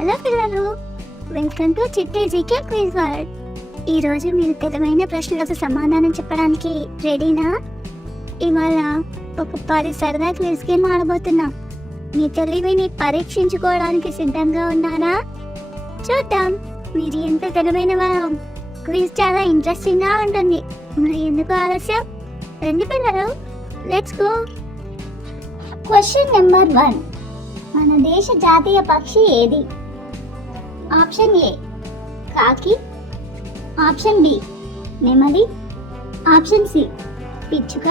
Hello పిల్లలు welcome to Chitti GK quiz world. ఈరోజు మీరు తెలివైన ప్రశ్నలకు సమాధానం చెప్పడానికి రెడీనా? ఇవాళ ఒక పది సరదా క్విజ్ గేమ్ ఆడబోతున్నాం. మీ తెలివిని పరీక్షించుకోవడానికి సిద్ధంగా ఉన్నారా? చూద్దాం. మీరు ఎంత తెలివైన వారు. క్విజ్ చాలా ఇంట్రెస్టింగ్గా ఉంటుంది. మరి ఎందుకు ఆలస్యం? రండి పిల్లలు let's go. Question number one. మన దేశ జాతీయ పక్షి ఏది? ఆప్షన్ ఏ కాకి. ఆప్షన్ బి నెమలి. ఆప్షన్ సి పిచ్చుక.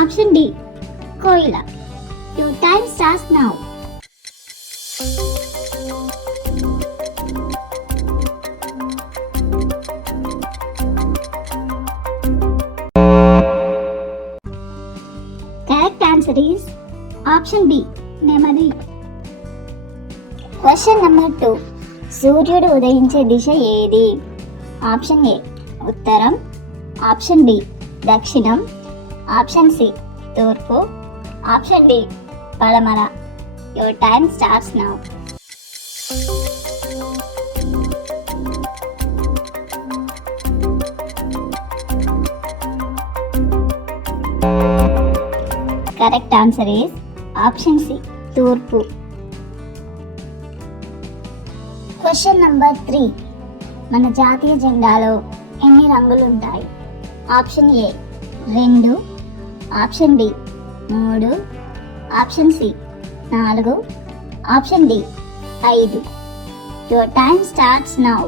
ఆప్షన్ డి కోయిల. You time stars now correct answer is option B నెమలి. క్వశ్చన్ నెంబర్ టూ సూర్యుడు ఉదయించే దిశ ఏది? ఆప్షన్ ఏ ఉత్తరం. ఆప్షన్ బి దక్షిణం. ఆప్షన్ సి తూర్పు. ఆప్షన్ డి పడమర. Your time starts now correct answer is option C తూర్పు. Question number three. మన జాతీయ జెండాలో ఎన్ని రంగులు ఉంటాయి ఆప్షన్ ఏ రెండు ఆప్షన్ డి మూడు ఆప్షన్ సి నాలుగు ఆప్షన్ డి ఐదు. Your time starts now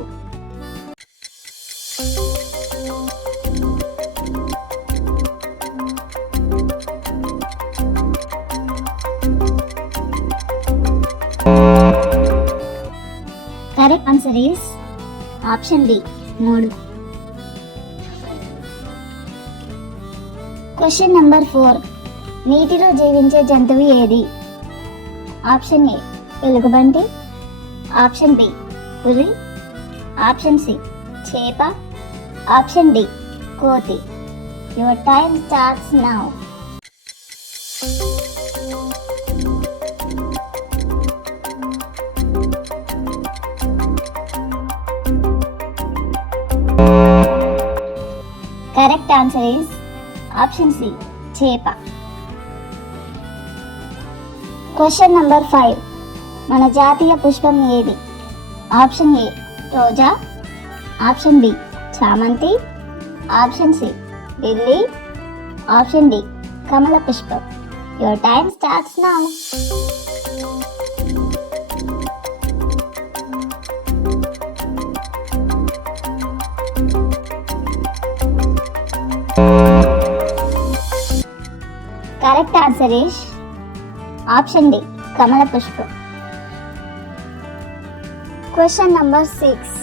correct answer is option D మూడు. క్వశ్చన్ నెంబర్ ఫోర్ నీటిలో జీవించే జంతువు ఏది? ఆప్షన్ ఏ ఎలుగుబంటి. ఆప్షన్ బి పులి. ఆప్షన్ సి చేప. ఆప్షన్ డి కోతి. Your time starts now correct answer is option C చేప క్వశ్చన్ నంబర్ ఫైవ్ మన జాతీయ పుష్పం ఏది? ఆప్షన్ ఏ రోజా. ఆప్షన్ బి చామంతి. Option C Delhi option D కమల పుష్పం. Your time starts now Suresh. Option D కమల పుష్పం. Question number six.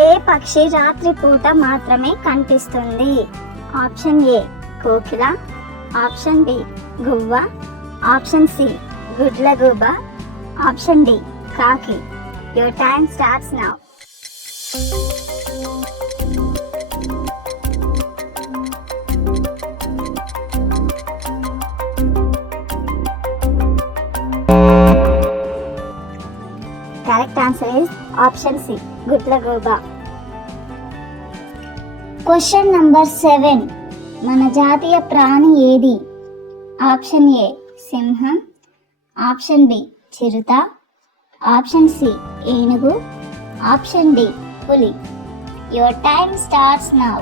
ఏ పక్షి రాత్రి పూట మాత్రమే కనిపిస్తుంది ఆప్షన్ ఏ కోకిల. ఆప్షన్ బి గువ్వ. ఆప్షన్ సి గుడ్లగూబ. ఆప్షన్ డి కాకి. Your time starts now correct answer is option C గుడ్లగూబ question number seven మన జాతీయ ప్రాణి ఏది? ఆప్షన్ ఏ సింహం. ఆప్షన్ బి చిరుత. ఆప్షన్ సి ఏనుగు. ఆప్షన్ డి పులి. Your time starts now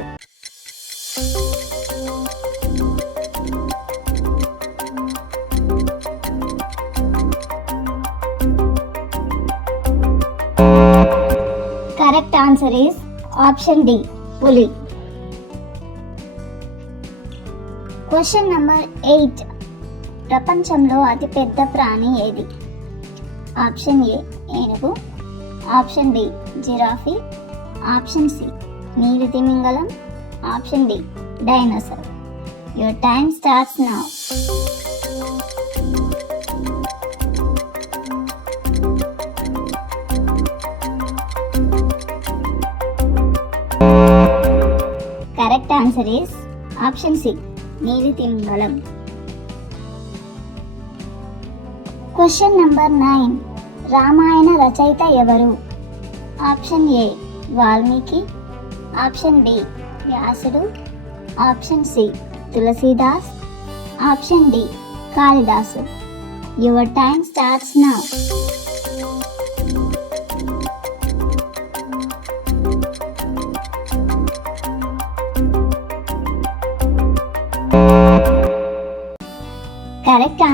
answer is option D పులి క్వశ్చన్ నంబర్ ఎయిట్ ప్రపంచంలో అతిపెద్ద ప్రాణి ఏది? ఆప్షన్ ఏ ఏనుగు. Option B giraffe. Option C నీలి తిమింగలం option D dinosaur. Your time starts now answer is option C నీలి తిమింగలం క్వశ్చన్ నంబర్ నైన్ రామాయణ రచయిత ఎవరు? Option A Valmiki. Option B వ్యాసుడు. Option C Tulsidas. Option D Kalidas. Your time starts now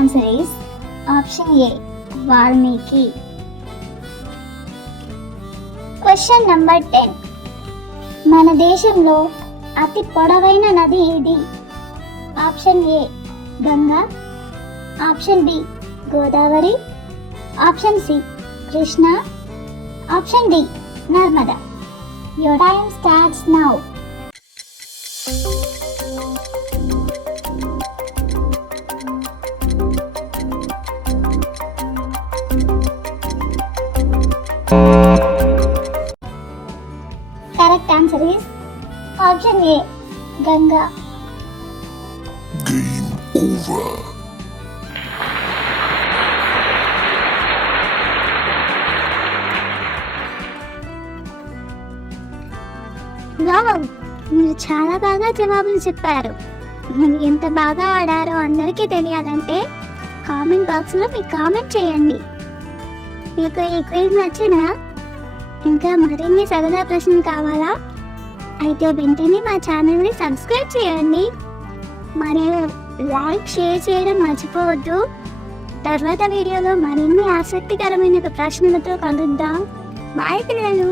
answer is option A Valmiki. Question number ten. మన దేశంలో అతి పొడవైన నది ఏది? Option A Ganga. Option B Godavari. Option C Krishna. Option D Narmada. Your time starts now A Ganga. Wow మీరు చాలా బాగా జవాబులు చెప్పారు. మీరు ఎంత బాగా ఆడారో అందరికీ తెలియాలంటే కామెంట్ బాక్స్లో మీకు కామెంట్ చేయండి. మీకు ఈ క్విజ్ నచ్చినా ఇంకా మరిన్ని సరదా ప్రశ్నలు కావాలా? అయితే వెంటనే మా ఛానల్ని సబ్స్క్రైబ్ చేయండి. మరియు లైక్ షేర్ చేయడం మర్చిపోవద్దు. తర్వాత వీడియోలో మరిన్ని ఆసక్తికరమైన ప్రశ్నలతో కలుద్దాం. బాయ్ పిల్లలు.